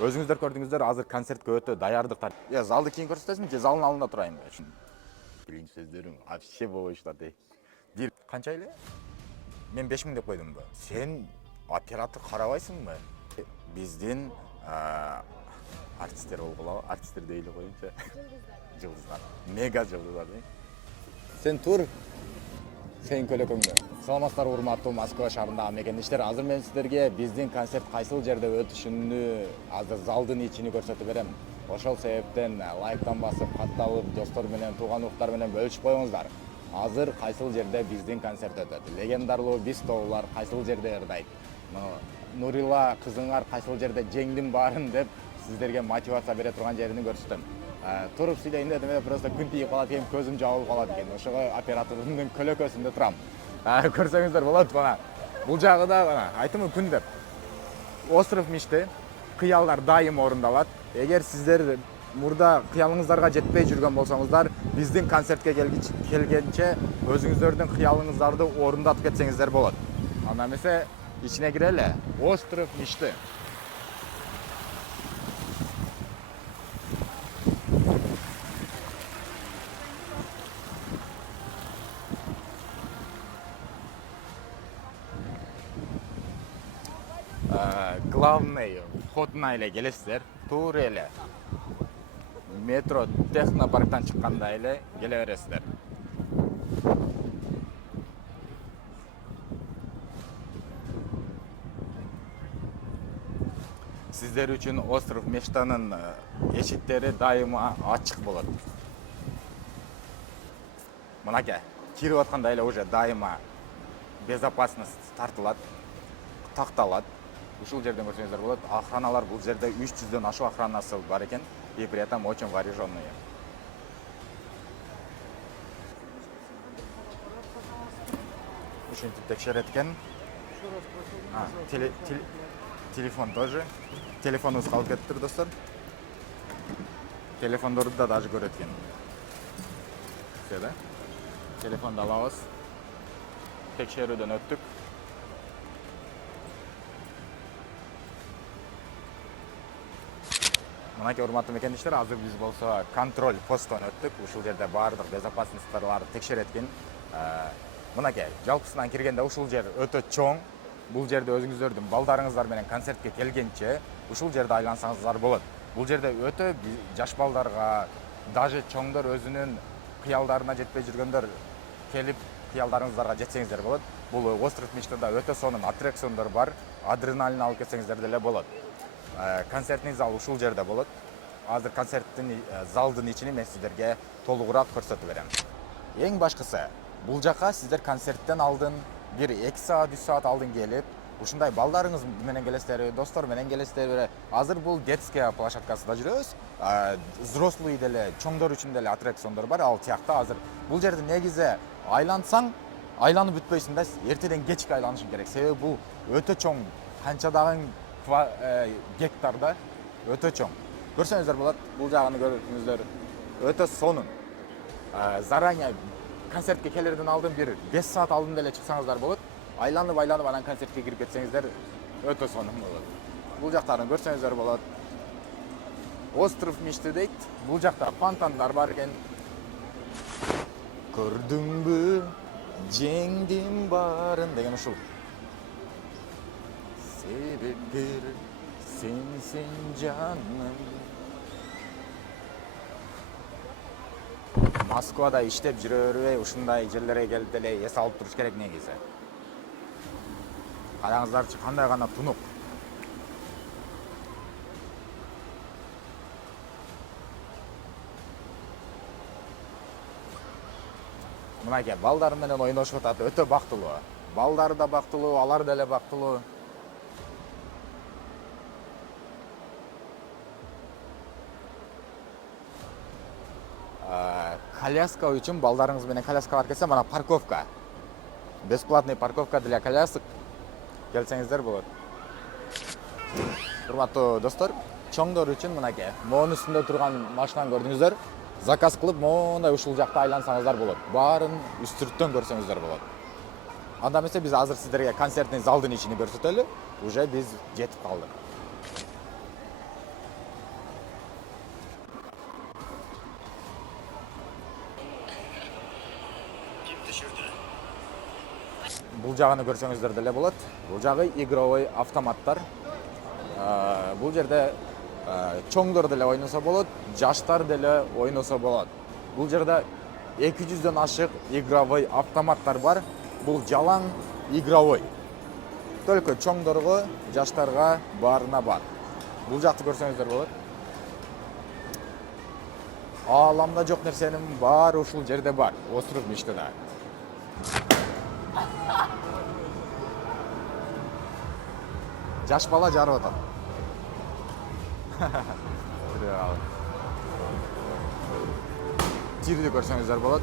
Өзүңүздөр көрдүңүздөр, азыр концертке өтө даярдыктар. Залды кийин көрсөтөсүңбү же залдын алдында турайынбы? Биринчи сөздөрүң вообще болбоштат. Канча эле? Мен 5000 деп койдумбу? Сен оператор карабайсыңбы? Биздин артисттер болгула, артисттер дей эле коеюнчу. Жылдыздар. Мега жылдыздар. Сен тур. Сен көлөкөңдө. Саламатсыздарбы урматтуу Москва шаарындагы мекендештер. Азыр мен сиздерге биздин концерт кайсыл жерде өтүшүнү, азыр залдын ичини көрсөтүп берем. Ошол себептен лайктан басып, катталып, достор менен, тууган уктар менен бөлүшүп коюңуздар. Азыр кайсыл жерде биздин концерт өтөт? Легендарлуу Бистовулар кайсыл жерде ырдайт? Нурила кызыңар кайсыл жерде жеңдим баарын деп сиздерге мотивация бере турган жерин көрсөтөм. Туруп сүйлөйүн дедим, просто күн тийип калат экен, көзүм жабылып калат экен. Ошого оператордун көлөкөсүндө турам. Көрсөңүздөр болот, мына. Бул жагы да мына, айтымы күн деп. Остров мечты, кыялдар дайым орундалат. Эгер сиздер мурда кыялыңыздарга жетпей жүргөн болсоңуздар, биздин концертке келгенче өзүңүздөрдүн кыялыңыздарды орундатып кетсеңиздер болот. Анда эмесе ичине кирели. Остров мечты. Главный входуна эле келесиздер, туура эле метро технопарктан чыкканда эле келе бересиздер. Сиздер үчүн Остров мечтанын эшиктери дайыма ачык болот. Мынакей, кирип атканда эле уже дайыма безопасность тартылат, такталат. Ушул жерден көрсөңүздөр болот. Охраналар бул жерде 300дөн ашык охранасы бар экен, и при этом очень вооруженные. Ушинтип текшерет экен. Телефон тоже. Телефонубуз калып кетиптир, достор. Телефондорду да даже көрөт экен. Телефонду алабыз. Текшерүүдөн өттүк. Мынакей урматтуу мекендештер, азыр биз болсо контроль постон өттүк. Ушул жерде баардык безопасностьтарларды текшерет экен. Мынакей, жалпысынан киргенде ушул жер өтө чоң. Бул жерде өзүңүздөрдүн балдарыңыздар менен концертке келгенче ушул жерде айлансаңыздар болот. Бул жерде өтө жаш балдарга, даже чоңдор өзүнүн кыялдарына жетпей жүргөндөр келип кыялдарыңыздарга жетсеңиздер болот. Бул Остров мечтада өтө сонун аттракциондор бар. Адреналин алып кетсеңиздер деле болот. Концертный зал ушул жерде болот. Азыр концерттин залдын ичини мен сиздерге толугураак көрсөтүп берем. Эң башкысы, бул жака сиздер концерттен алдын бир 2 саат, 3 саат алдын келип, ушундай балдарыңыз менен келесиздер, достор менен келесиздер. Азыр бул детская площадкасында жүрөбүз. Взрослый деле, чоңдор үчүн деле аттракциондор бар. Ал тиякта азыр бул жерде негизи айлансаң, айланып бүтпөйсүң да, эртеден кечке айланышың керек. Себеби бул өтө чоң, канчадагы гектарда өтө чоң. Көрсөңүздөр болот, бул жагын көрүңүздөр. Өтө сонун. Заранее концертке келерден алдын бир 5 саат алдын деле чыксаңыздар болот. Айланып анан концертке кирип кетсеңиздер өтө сонун болот. Бул жактарын көрсөңүздөр болот. Остров мечты дейт. Бул жакта фонтандар бар экен. Көрдүңбү, жеңдим баарын деген ушул. Себептер сенсин жаным. Москвада иштеп жүрөрүбөй, ушундай жерлерге келип эле эс алып туруш керек негизи. Караңыздарчы, кандай гана тунук. Мынакей, балдар менен ойношуп атат, өтө бактылуу. Балдар да бактылуу, алар деле бактылуу. Коляска үчүн балдарыңыз менен коляскалар келсе, мына парковка. Бесплатный парковка для колясок. Келсеңиздер болот. Урматтуу достор, чоңдор үчүн мынакей, моонун үстүндө турган машинаны көрдүңүздөр. Заказ кылып, моундай ушул жакта айлансаңыздар болот. Баарын үстүрттөн көрсөңүздөр болот. Анда эмесе биз азыр сиздерге концертный залдын ичини көрсөтөлү. Уже биз жетип калдык. бул жагын көрсөңүздөр деле болот. Бул жагы игровой автоматтар. Бул жерде чоңдор деле ойносо болот, жаштар деле ойносо болот. Бул жерде 200дөн ашык игровой автоматтар бар. Бул жалаң игровой. Только чоңдорго, жаштарга баарына бар. Бул жакты көрсөңүздөр болот. Ааламда жок нерсенин баары ушул жерде бар. Остров мечтада. Жаш бала жарып атат. Тирди көрсөңүздөр болот.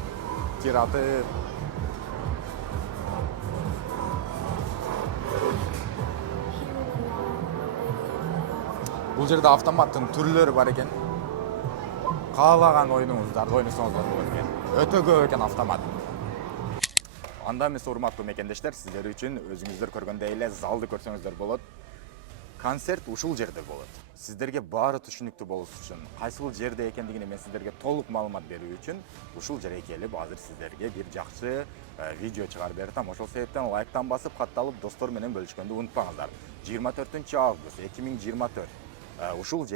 Тир аты бул жерде автоматтын түрлөрү бар экен. Каалаган оюнуңуздарды ойносоңуздар болот экен. Өтө көп экен автомат. Анда эмес урматтуу мекендештер, сиздер үчүн өзүңүздөр көргөндөй эле залды көрсөңүздөр болот. Концерт ушул жерде болот. Сиздерге баары түшүнүктүү болуш үчүн, кайсыл жерде экендигин мен сиздерге толук маалымат берүү үчүн ушул жерге келип, азыр сиздерге бир жакшы видео чыгарып бердим. Ошол себептен лайктан басып, катталып, достор менен бөлүшкөндү унутпаңыздар. 24 август 2024 ушул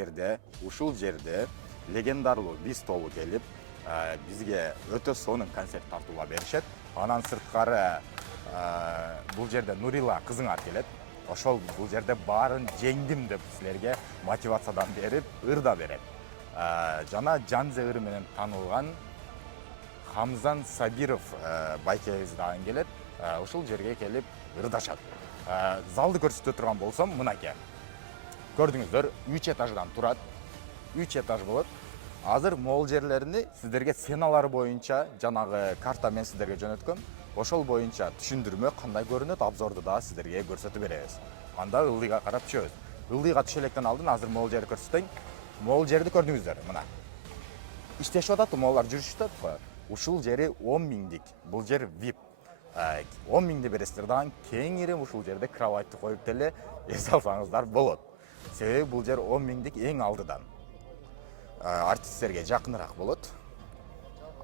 жерде легендарлуу биз тобу келип, бизге өтө сонун концерт тартууга беришет. Анан сырткары бул жерде Нурила кызыңар келет. Ошол бул жерде баарын жеңдим деп силерге мотивациядан берип, ырда берет. Жана жан зыгыры менен таанылган Хамзан Сабиров байкебиз дагы келет. Ушул жерге келип ырдашат. Залды көрсөтө турган болсом, мынакей. Көрдүңүздөр, 3 этаждан турат. 3 этаж болот. Азыр могул жерлерини сиздерге сценалар боюнча жанагы карта мен сиздерге жөнөткөм. Ошол боюнча түшүндүрмө кандай көрүнөт, обзорду да сиздерге көрсөтүп беребиз. Анда ылдыйга карап түшөбүз. Ылдыйга түшө электен алдын азыр могул жерди көрсөтөйүн. Могул жерди көрдүңүздөр, мына. Иштешип атат, могулар жүрүшүп атат. Ушул жери 10 миңдик. Бул жер VIP. 10 миңди бересиздер дагы кеңири ушул жерде кроватьты коюп деле эс алсаңыздар болот. Себеби бул жер 10 миңдик эң алдыдан. Артисттерге жакыныраак болот.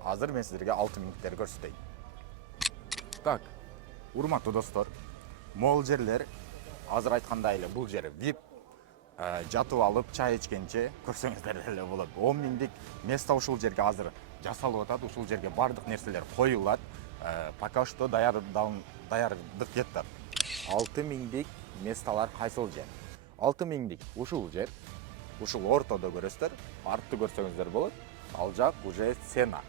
Азыр мен сиздерге 6 миңдиктерди көрсөтөйүн. Так, урматтуу достор, могул жерлер азыр айткандай эле бул жер VIP. Жатып алып, чай ичкенче көрсөңүздөр эле болот. 10 миңдик место ушул жерге азыр жасалып атат. Ушул жерге бардык нерселер коюлат. Пока что даярдык кетти. 6 миңдик месталар кайсыл жер? 6 миңдик ушул жер. Ушул ортодо көрөсүздөр, артты көрсөңүздөр болот. Ал жак уже сцена.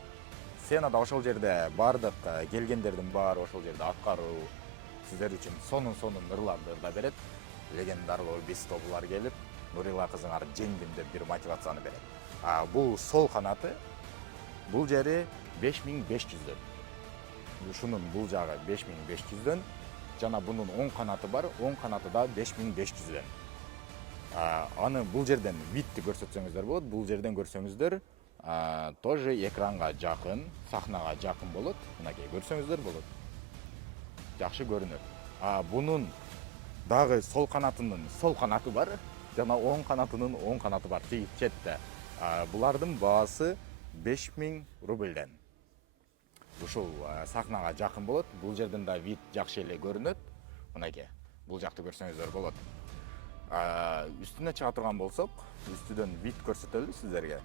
Сценада ошол жерде бардык келгендердин баары ошол жерде аткаруу сиздер үчүн сонун ырларды ырда берет. Легендарлуу биз тобулар келип, Нурила кызыңар жеңдим деп бир мотивацияны берет. Бул сол канаты, бул жери 5500дөн. Ушунун бул жагы 5500дөн, жана бунун оң канаты бар, оң канаты да 5500дөн. Аны бул жерден видти көрсөтсөңүздөр болот. Бул жерден көрсөңүздөр тоже экранга жакын, сахнага жакын болот. Мынакей көрсөңүздөр болот. Жакшы көрүнөт. Бунун дагы сол канатынын сол канаты бар, жана оң канатынын оң канаты бар. Тиги четте. Булардын баасы 5000 рубльден. Ушул сахнага жакын болот. Бул жерден да вид жакшы эле көрүнөт. Мынакей, бул жакты көрсөңүздөр болот. Үстүнө чыга турган болсок, үстүдөн вид көрсөтөлү сиздерге.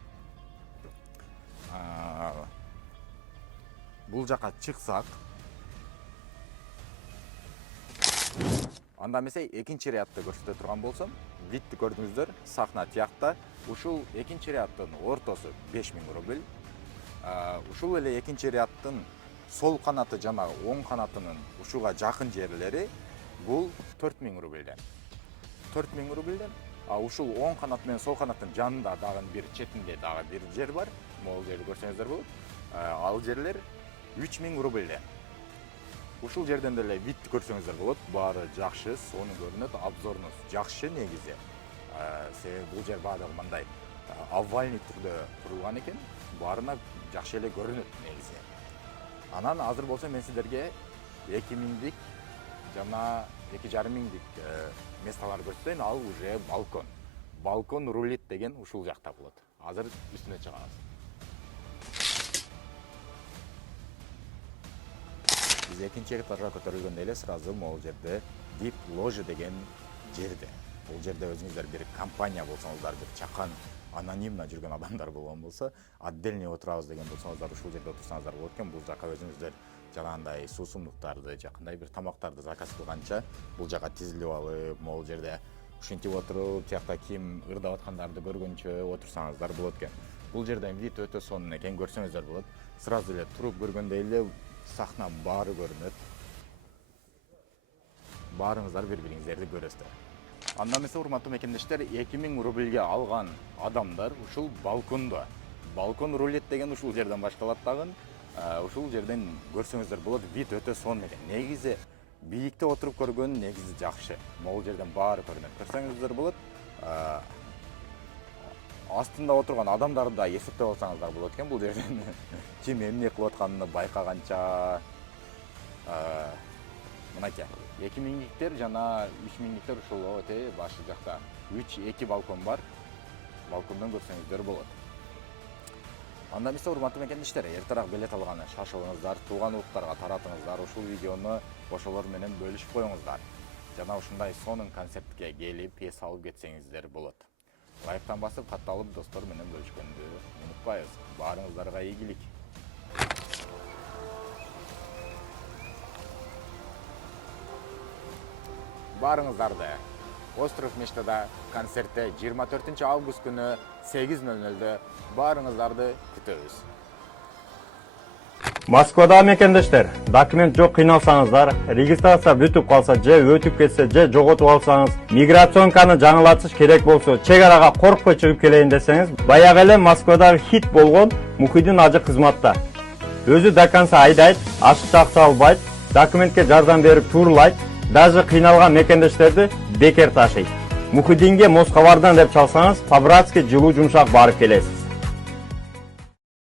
Бул жака чыксак, анда эмесе экинчи рядты көрсөтө турган болсом, видти көрдүңүздөр, сахна тиякта. Ушул экинчи рядтын ортосу 5000 рубль. Ушул эле экинчи рядтын сол канаты жана оң канатынын ушуга жакын жерлери бул 4000 рубльден. 4000 рубльден. Ушул оң канат менен сол канаттын жанында дагы бир четинде дагы бир жер бар. Могул жерди көрсөңүздөр болот. Ал жерлер 3000 рубльден. Ушул жерден деле видти көрсөңүздөр болот. Баары жакшы, сонун көрүнөт, обзорунуз жакшы негизи. Себеби бул жер баардыгы мындай овальный түрдө курулган экен. Баарына жакшы эле көрүнөт негизи. Анан азыр болсо мен сиздерге 2000дик жана 2,5 миңдик месталар көрсөтөйүн. Ал уже балкон. Балкон рулет деген ушул жакта болот. Азыр үстүнө чыгабыз. Биз экинчи этажга көтөрүлгөндө эле сразу могул жерде VIP ложа деген жерде. Бул жерде өзүңүздөр бир компания болсоңуздар, бир чакан анонимно жүргөн адамдар болгон болсо, отдельный отурабыз деген болсоңуздар, ушул жерде отурсаңыздар болот экен. Бул жака өзүңүздөр жанагындай суусундуктарды, жакындай бир тамактарды заказ кылганча бул жака тизилип алып, могул жерде ушинтип отуруп, тиякта ким ырдап аткандарды көргөнчө отурсаңыздар болот экен. Бул жерден вид өтө сонун экен, көрсөңүздөр болот. Сразу эле туруп көргөндө эле сахна баары көрүнөт. Баарыңыздар бири-бириңиздерди көрөсүздөр. Андан эмесе, урматтуу мекендештер, 2000 рубльге алган адамдар ушул балкондо. Балкон рулет деген ушул жерден башталат дагы. Ушул жерден көрсөңүздөр болот, вид өтө сонун экен. Негизи бийикте отуруп көргөн негизи жакшы. Могул жерден баары көрүнөт. Көрсөңүздөр болот. Астында отурган адамдарды да эсептеп алсаңыздар болот экен. Бул жерден ким эмне кылып атканын байкаганча. Мынакей 2000-ликтер жана 3000-ликтер ушул өтө башы жакта 3-2 балкон бар. Балкондон көрсөңүздөр болот. Андан эмесе, урматтуу мекендештер, эртерээк билет алганы шашылыңыздар, тууган улуттарга таратыңыздар, ушул видеону ошолор менен бөлүшүп коюңуздар. Жана ушундай сонун концертке келип, эс алып кетсеңиздер болот. Лайктан басып, катталып, достор менен бөлүшкөндү унутпайбыз. Баарыңыздарга ийгилик. Баарыңыздарды Остров мечтада концертте 24 август күнү 8:00-дө баарыңыздарды күтөбүз. Москвада мекендештер, документ жок кыйналсаңыздар, регистрация бүтүп калса же өтүп кетсе же жоготуп алсаңыз, миграционканы жаңылатыш керек болсо, чек арага коркпой чыгып келейин десеңиз, баягы эле Москвадагы хит болгон Мухиддин ажы кызматта. Өзү до конца айдайт, ашыкча акча албайт, документке жардам берип турлайт, даже кыйналган мекендештерди бекер ташыйт. Мухиддинге Москвардан деп чалсаңыз, по-братски жылуу жумшак барып келесиз.